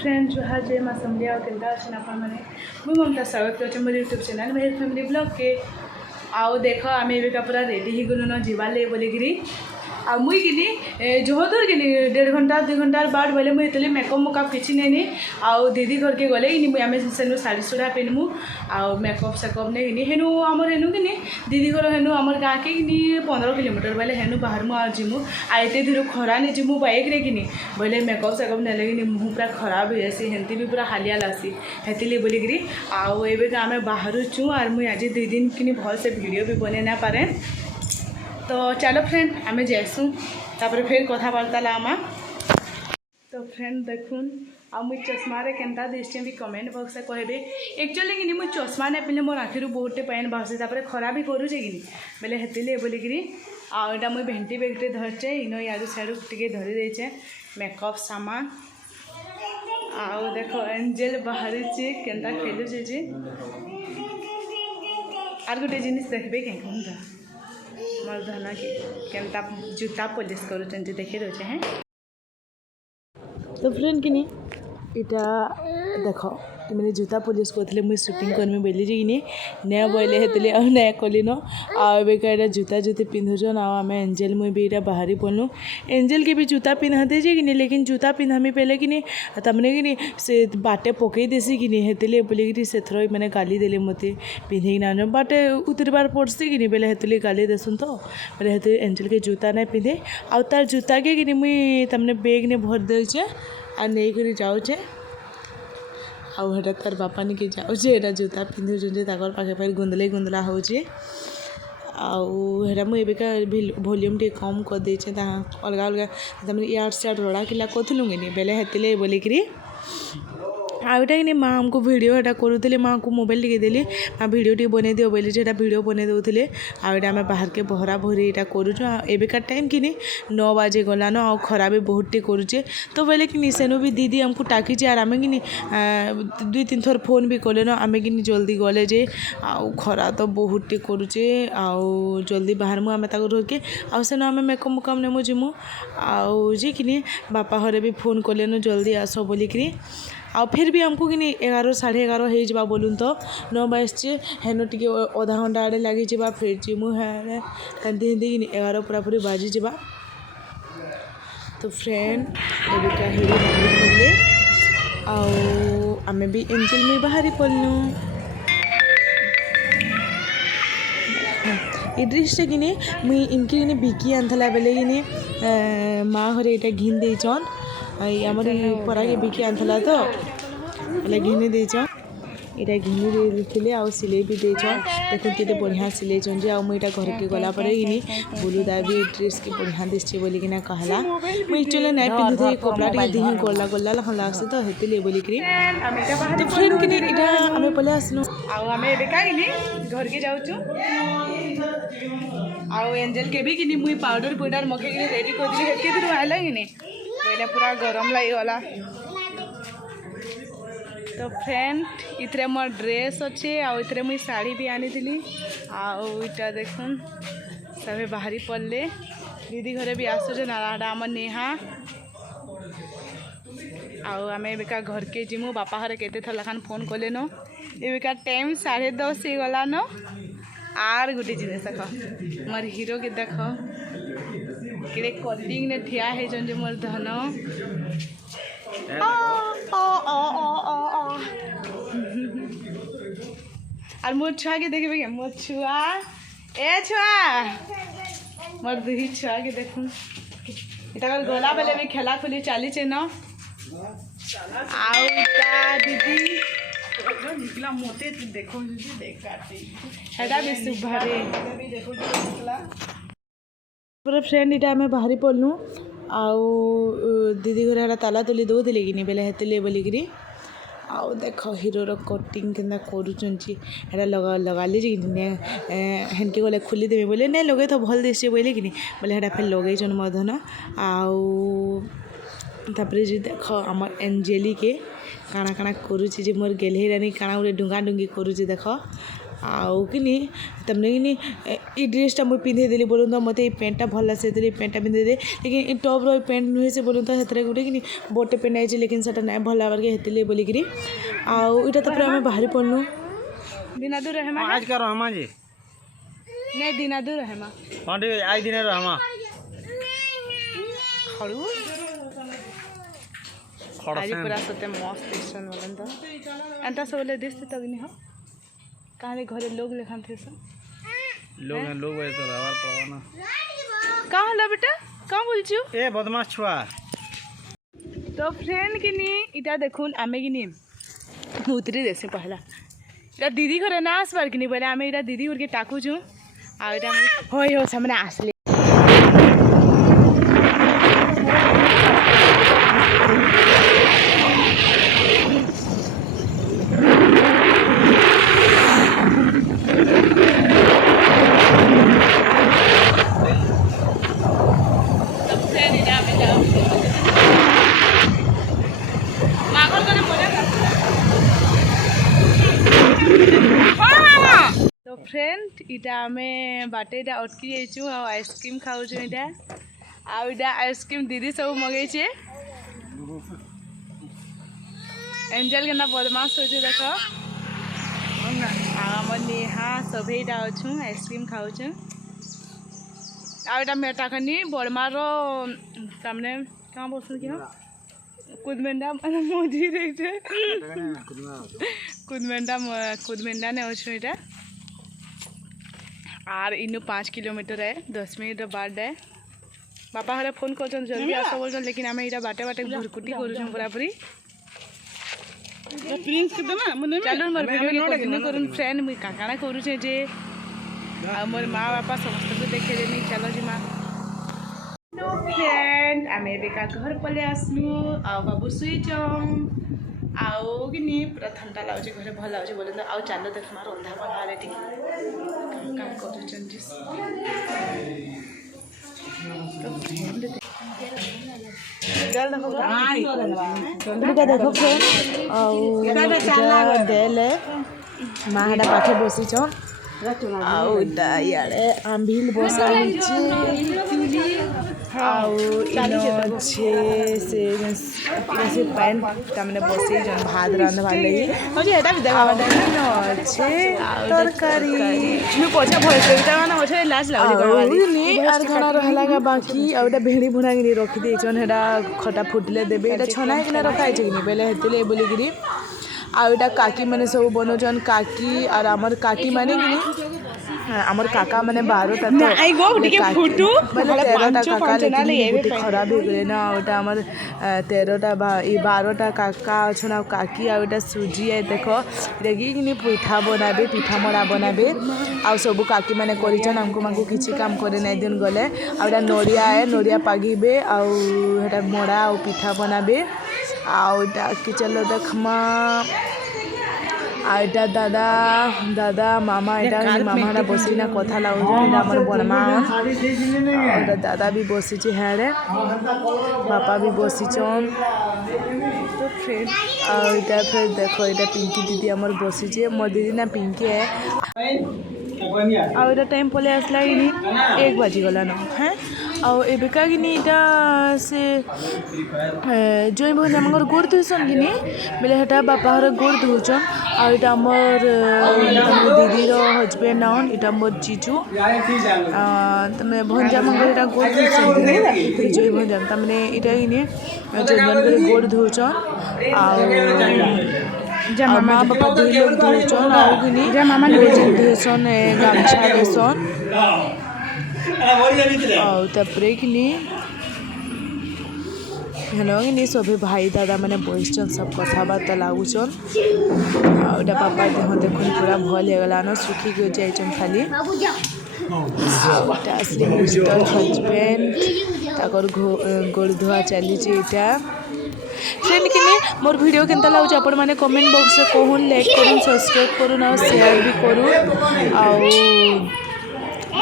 Friend जुहार जय माँ समलिया और केंदा अच्छे ना मैंने मुझे ममता स्वागत कर मेरे यूट्यूब चैनल मेरे फैमिली ब्लॉग के आओ देख आम एवं पूरा रेडी ही गलु न जीवाले बोलिकी आ मुई गिनी जो दूर गिनी 1.5 घंटा 2 घंटा बाद बोले मुझे तेल मेकअप मुकअप किसी नहीं आउ दीदी घर के गले कि आम से शाढ़ी सुढ़ा पिन्हमु आउ मेकअप सेकअप नहीं गिनी हेनु आमर हेनु गिनी दीदी घर हेनु आमर गाँ के गिनी 15 किलोमीटर बोले हेनु बाहर मु जिमु आते धीरे खरा नहीं जिमु बाइक रे गिनी बोले मेकअप सेकअप नेले गिनी मुँह पूरा खराब हो जासी हेंती भी पूरा हालिया लासी हेतिली बोलिकी आउ एवं आम बाहर चु आर मुझे आज 2 दिन कि भल से वीडियो भी बने ना पारे तो चलो फ्रेंड आम जासू तापर फिर कथबार्ता लामा तो फ्रेंड देखुन आ मुझ चश्मा रे केनता दिसते भी कमेंट बॉक्स से कहबे एक्चुअली कि मुझ चश्मा नहीं पिले मोर आखिर बहुत पैन बाहर तापर खरा भी करुचे कि बोले हेतिले बोलिकी आटा मुझे भेंटी बेगटे धरचे इन यार सियाड़ टे धरी देचे मेकअप सामान आउ देख एंजेल बाहर केनता खेलुचे जे आर गोटे जिनिस देखबे के मोर धन के केनता जूता पॉलिश करुँच देखी दे हैं तो फ्रेंड कि इटा देख मैंने जूता पॉलिश करते मुझे शूटिंग करमी बोली कि नया बोले हेतले और नया कली न आबेका जूता जूती पिंधुन आम एंजेल मुई भी इटा बाहरी पड़नु एंजेल के भी जूता पिंधाते जे कि लेकिन जूता पिंधामी पहले कि तमने कि से बाटे पकई देसी कि हेतले बोलिकी से थर मैंने गाली देले मत पिंधे ना बाटे उतरबार पड़सी कि बोले हेतले गाली देसुन तो बोले हेतु एंजेल के जूता नहीं पिंधे आउ तार जूता के कि मुई तमने बैग ने भर देचे आ नहीं कर जाऊे आउटा तार बापा निके जाऊे जूता पिंधुचे पाखे पाखे गुंदले गुंदला होचे आउटा मुझेका वॉल्यूम टे कम कर देचे अलग अलग तमें इयार सियाड़ रड़ा किला कथुलु कि बेले हेतिले बोलिकी आउटा कि माँ हमको वीडियो एटा करूले माँ को मोबाइल टिके देली माँ वीडियो टे बने दियो बोली जेटा वीडियो बने दौले आउटा आम बाहर के भरा भरी यहाँ करुँ एवेका टाइम कि 9 बजे गलान आ खरा भी बहुत टे करुचे तो बोले कि सेनु भी दीदी हमको टाकी आर आम कि 2-3 थर फोन भी कले न आम कि जल्दी गले जे आउ खरा तो बहुत टे करुचे आउ जल्दी बाहर मु आम रोके आउ सेन आम मेकअप मुकअप नेमु जिमु आउ जे कि बापा घरे भी फोन कले न जल्दी आस बोलिकी आ फिर भी हमको कि 11 साढ़े 11 हो जा बोलूँ तो 9 बजे हेन टे आधा घंटा आड़े लगी जा फिर जिमु हेड़े हेंती हेंती कि 11 पूरा पूरी बाजी जा तो फ्रेंड एबिका हिरो बाहरी पड़े आम भी एंजेल में बाहरी पड़नु ये ड्रेसटा कि मुई इनके बिकी आनला बेले कि माँ घरे यहाँ घिन देचन आमर परा के बिकी आनला तो बोले घिनी देचन यहाँ घिनी देते आ सिले भी देचन देखो केते बढ़िया सिलेचन जे मुझे घर के गला पर कि बुलुदा भी ड्रेस के बढ़िया दिखे बोलिकी कहला मुझे एक्चुअली नहीं पिंधुथे कपड़ा टे दिही गला गला लखन लागसे तो हेतिले बोलिकी तो फ्रेंड कि आम पलि आसलु आम घर के जाऊँ आउ एंजेल के भी कि मुई पाउडर पाउडर मखे रेडी कर दी हेतु दूर आइला कि पहले पूरा गरम लगिगला तो फ्रेंड इतरे मोर ड्रेस अच्छे आउ मुई साड़ी भी आनी थी आउटा देखुन सब बाहरी पड़े दीदी घरे भी आसुचे नाराडा आम नेहा आउ आम एबिका घर के जिमु बापा घरे केते थर लखान फोन कले न एबिका टाइम 10:30 हो गला न आर गोटे जिनिस देख मोर हीरो के देख कि कटिंग ने ठिया है जे मोर धन और मोर छुआ के देखबे मोर छुआ ए छुआ मोर दुही छुआ के देखू इतना गोला बेले भी खेला खुली चली न आउटा दीदी निकला मोते देखो देखा भी सुभारे पूरा फ्रेंड इटा आम बाहरी पड़नु आउ दीदी घर ताला तुली दौले कि बेले हेतिले बोलिकी आउ देख हिरोर कटिंग के करुँचा लगा लगाली हेनके गले खोली देवे बोले नहीं लगे तो भल दिशे बोले कि बोले हेटा फिर लगेचन मधन आउ तापर जे देख आम एंजेली के काଣା काଣା करुचे जे मोर गेल्हेरानी काଣା गोटे डुंगा डुंगी करुचे देख आउ कि तमने कि ड्रेसटा मुझे पिंधेदेली बोलूँ तो मत पैंटा भल लगे से पैंटा पिंधेदे लेकिन टॉपर पैंट नुहे से बोलूँ तो से गोटे कि बोटे पैंट आई लेकिन से ना भल लगे हेतले बोलिकी आउ इटा तो पूरा आम बाहरी पड़नु दिना दूर रहमा आज का रहमा जी नहीं दिना दूर रहमा हाँ ठीक आज दिन रहमा खड़ू आज पूरा सोते मस्त स्टेशन बोलन तो एंता सब ले दिसते तक नहीं हो कहां घरे लोग लेखन थे सब लोग वही तो रहवार पड़वा ना कहां हला बेटा कहां बोलछु ए बदमाश छुआ तो फ्रेंड किनी इटा देखुन आमे किनी उतरी देसे पहला इटा दीदी घरे ना आसबार किनी बोले आमे इटा दीदी उरके टाकू छु आ इटा होय हो सामने आसले तो फ्रेंड इटा आमे बाटे इटा अटकी जाइछु आ आइसक्रीम खाउछु इटा आ इटा आइसक्रीम दीदी सब मगै छे एंजल के ना बदमाश होइछु देखो आ हमर नेहा सभे इटा अछु आइसक्रीम खाउछु आ इटा मेटा खनी बड़मारो सामने कहां बसन कि कुदमेंडा माने मोजी देखते कुदमेंडा ने अछु इटा आर इनु 5 किलोमीटर है 10 मिनट बाद है बापा हरे फोन कर जल्दी आस बोल लेकिन आम इटा बाटे बाटे भरकुटी करूँ पूरापूरी प्रिंस के दमा मने चलो मोर वीडियो के कंटिन्यू करूँ फ्रेंड मुई काकाना करू छे जे आ मोर माँ बापा समस्त को देखे देनी चलो जी माँ तो फ्रेंड आम एबेका घर पले आसलु आ बाबू सुईचम आउ कि पूरा ठंडा लागे घरे भल लागे बोले तो आउ चलो देख मार रंधा बंधारे काम कर देखो फ्रेंड देले माहडा पाखे बसीच आउ इे आंबिल बसा आउ छे से पैन तमने बसे जन भात रांधवा लगी मुझे एटा भी देखा छे तरकारी नु पछा भइस एटा ना ओछे लाज लागे नी आर खाना रहला का बाकी आउटा भेड़ी भुना गिनी रखी दे जन हेडा खटा फुटले देबे एटा छना किना रखाइ छै गिनी पहले हेतले बोली गिरी आउटा काकी माने सब बनोजन काकी और हमर काकी माने गिनी आमर काका माने 12 ता तो आई गो टिके फोटो माने 13 टा काका लेकिन खराब हो गले ना ओटा हमर 13 टा 12 टा काका छना काकी आ ओटा सुजी है देखो रेगी किनी पिठा बनाबे पिठा मरा बनाबे आ सब काकी माने करिछन हमको माको किछि काम करे नै दिन गले आ ओटा नोरिया है नोरिया पागिबे आ हेटा मरा आ पिठा बनाबे आ ओटा कि चलो देखमा आइटा दादा दादा मामा इटा मामाटा बसिना कथा लाउछन इटा हमर बड़मा और दादा भी बसी छे हेरे पापा भी बसी छन तो फ्रेंड और इटा फिर देखो इटा पिंकी दीदी हमर बसी छे मोर दीदी ना पिंकी है और इटा टाइम पले आसला इनी 1 बजी गला न हैं और एबेका गिनी इटा से जय भंजा मगर गोड़ धुसन गिनी बेले हेटा बापा हर गोड़ धुचन और इटा हमर दीदी रो हस्बैंड नाउन इटा मोर जीजू तमे भंजा मगर इटा गोड़ धुसन गिनी जय भंजा तमने इटा गिनी जन करे गोड़ धुचन और माँ बापा दुई लोग धुचन और गिनी मामा धुसन गामछा देसन और तपरे किनी हेलो किनी सभी भाई दादा माने बइचन सब कथाबार्ता लागुचन और पापा देह देखुन पूरा भल हो गला न सुखी गई जाइचन खाली असली मिस्टर हस्बैंड ताकर गोड़ धुआ चली इटा फ्रेंड किने मोर वीडियो केनता लागुच आपण माने कमेंट बॉक्स में कहून लाइक करूँ सब्सक्राइब करूँ और शेयर भी करूँ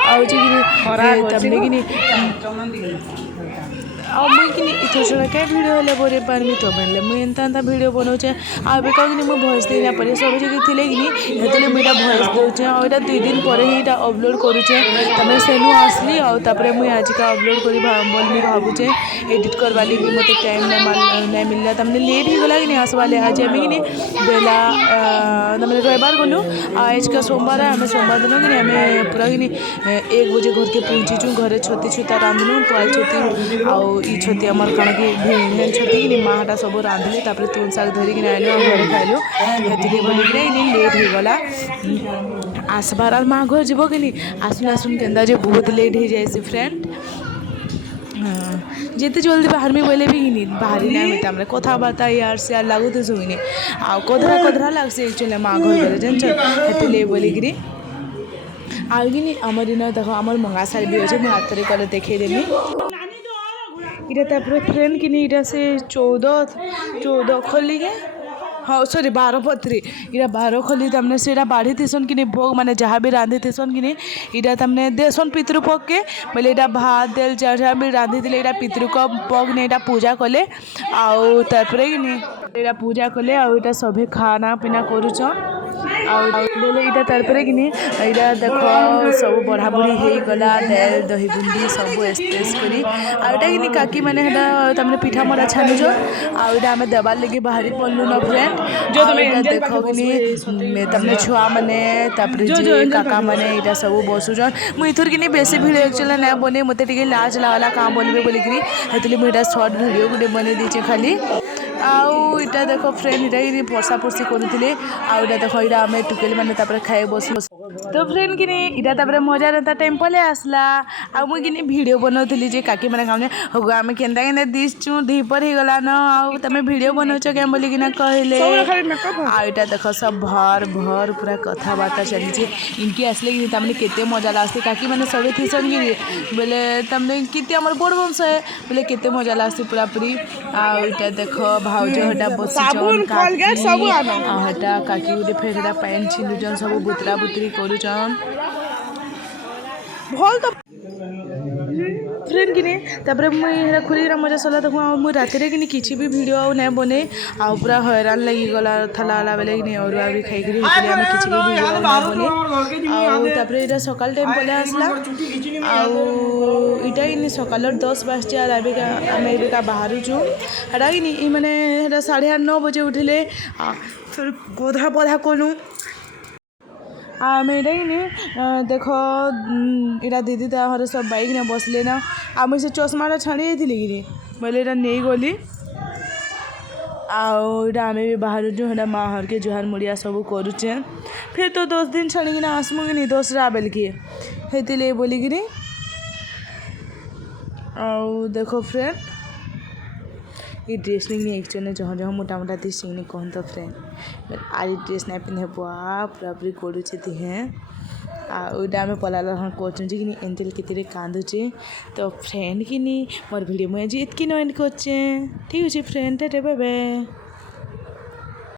आउ जे तमने कि ଆଉ ମୁଇଁ କିନି ଇଥର ଛଡ଼ା କାଇଁ ଭିଡ଼ିଓ ହେଲେ ବନେଇ ପାରମି ତ ବେଲେ ମୁଇଁ ଏନ୍ତା ଭିଡ଼ିଓ ବନଉଛେ ଆଉ ଏବେ କିନି ମୁଇଁ ଭଏସ୍ ଦେଇନା ପାରେ ସବୁ ଯଦି ଥିଲେ କିନି ହେତେଲେ ମୁଇଁ ଏଇଟା ଭଏସ୍ ଦେଉଛେ ଆଉ ଏଇଟା 2 ଦିନ ପରେ ହିଁ ଏଇଟା ଅପଲୋଡ଼ କରୁଛେ ତାପରେ ସେନୁ ଆସିଲି ଆଉ ତାପରେ ମୁଇଁ ଆଜିକା ଅପଲୋଡ଼ କରି ବୋଲି ଭାବୁଛେ ଏଡ଼ିଟ୍ କରବା ଲାଗି ମୋତେ ଟାଇମ୍ ନାଇଁ ମିଲଲା ତାମାନେ ଲେଟ୍ ହେଇଗଲା କିନି ଆସବା ଲାଗି ଆଜି ଆମେ କିନି ବେଲା ତାମାନେ ରବିବାର ଗଲୁ ଆଉ ଆজକା सोमवार आमे सोमवार दिन कि आमे पूरा कि 1 बजे घर के पहुँचीचु घरे छती छुता रांधनु पुआल छती आउ ई छती आमर काଣା कि भेन छती कि माटा सब रांधली तापर तुन साग धरी कि आइलु हम घरे खाइलु हेतिके बोली कि इनी लेट हो गला आसबार माँ घर जीव कि आसुन आसुन केंदा जे बहुत लेट हो जाए फ्रेंड जिते जल्दी बाहर बोले भी कि बाहरी ना होता हमें कथबार्ता यार से यार लागू तो सुनी आ कदरा लगसे एक्चुअली माँ घर गले जान हेतु बोलिकी आउ कि आमर इन देख आमर मंगा साड़ी भी अच्छे मुझे हाथ कले देखदेमी इटा तापर फ्रेंड कि इटा से 14 खोली के हाँ सॉरी 12 पत्री इटा 12 खोली तमने से बाढ़ी थीसन कि भोग माने जहाँ भी रांधि थीसन कि इटा तमने देसन पितृपक्ष के बोले इटा भात देल जहाँ भी रांधि थे इटा पितृपक्ष ने इटा पूजा कले आउ तापर कि इटा पूजा कले आउ इटा सभे खाना पीना करुचन बोले इटा तारपर कि इटा देख सब बढ़ा बुढ़ी हो गला दाल दही बुंदी सब एस्तेस करी आउटा कि काकी मैंने तमने पिठा मरा छानुछ आउटा आम देवार लगे बाहरी पड़लु न फ्रेंड जो तुम देख कि तमने छुआ मैंने जे काका मैंने इटा सब बसुचन मुझे इथर कि बेसी भिड एक्चुअली ना बने मत लाज लागला क्या बोलबे बोलिकी हेतु मुझे शॉर्ट वीडियो गोटे बन देचे खाली आउ इटा देख फ्रेंड इटा कि परसा परसी करुले आउटा देख इटा आम टुकेल मैंने खाए बस तो फ्रेंड कि इटा तापर मजा रहता टाइम पले आसला आ मुझे कि वीडियो बनाऊली जे काकी मैंने काम हो आम केन्ता केन्ता दिशु दीपर हो गला न आउ तुम वीडियो बनाऊच क्या बोलिकिना कहले आईटा देख सब भर भर पूरा कथबार्ता चली इनकी आसले कि तमने केते मजा लागते काकी मैंने सब थीसन कि बोले तमने किते आमर बड़ वंश है बोले केते मजा लागते पूरा पूरी आईटा देख भाउज हटा बसिचन हटा काकी गोटे फेर हटा पैंट छिंदुचन सब बुतरा बुतरी करुचन भल तो फ्रेंड कि तापर मुझे खोलिक मजा सरला देखो मुझे राति कि किसी भी वीडियो ना बने आ पूरा हैरान लगी गला थला बेले कि और भी खाई आम किसी भी वीडियो ना बने आपर इटा सकाल टाइम पले आसला आईटा कि सकाल 10 बाजचे आम एबिका बाहरुचु हेटा कि मैंने 8:30-9 बजे उठिले फिर गधा पधा कलु आम एटा कि देख इटा दीदी ताहर सब बाइक ने बसले ना आम से चश्माटा छाड़ी थी कि बोले इटा नहीं गली आईटा आम भी बाहर जो माँ हर के जुहार मुड़िया सब करुचे फिर तो 10 दिन छाड़िकिना आसमु कि 10टा बेलके हेतिले बोलिकी आउ देखो फ्रेंड ये ड्रेस नहीं एक्चुअली जहाँ जहाँ मोटा मोटा थी सिंह कहन तो फ्रेंड आई ड्रेस नहीं पिंधे बुआ पूरा पूरी करुचे हैं आईटा आम पलाला कर एंजेल के कांदुचे तो फ्रेंड कि मोर भिडियो मुझे इतकी एंड कर ठीक अच्छे फ्रेंड बाय बाय।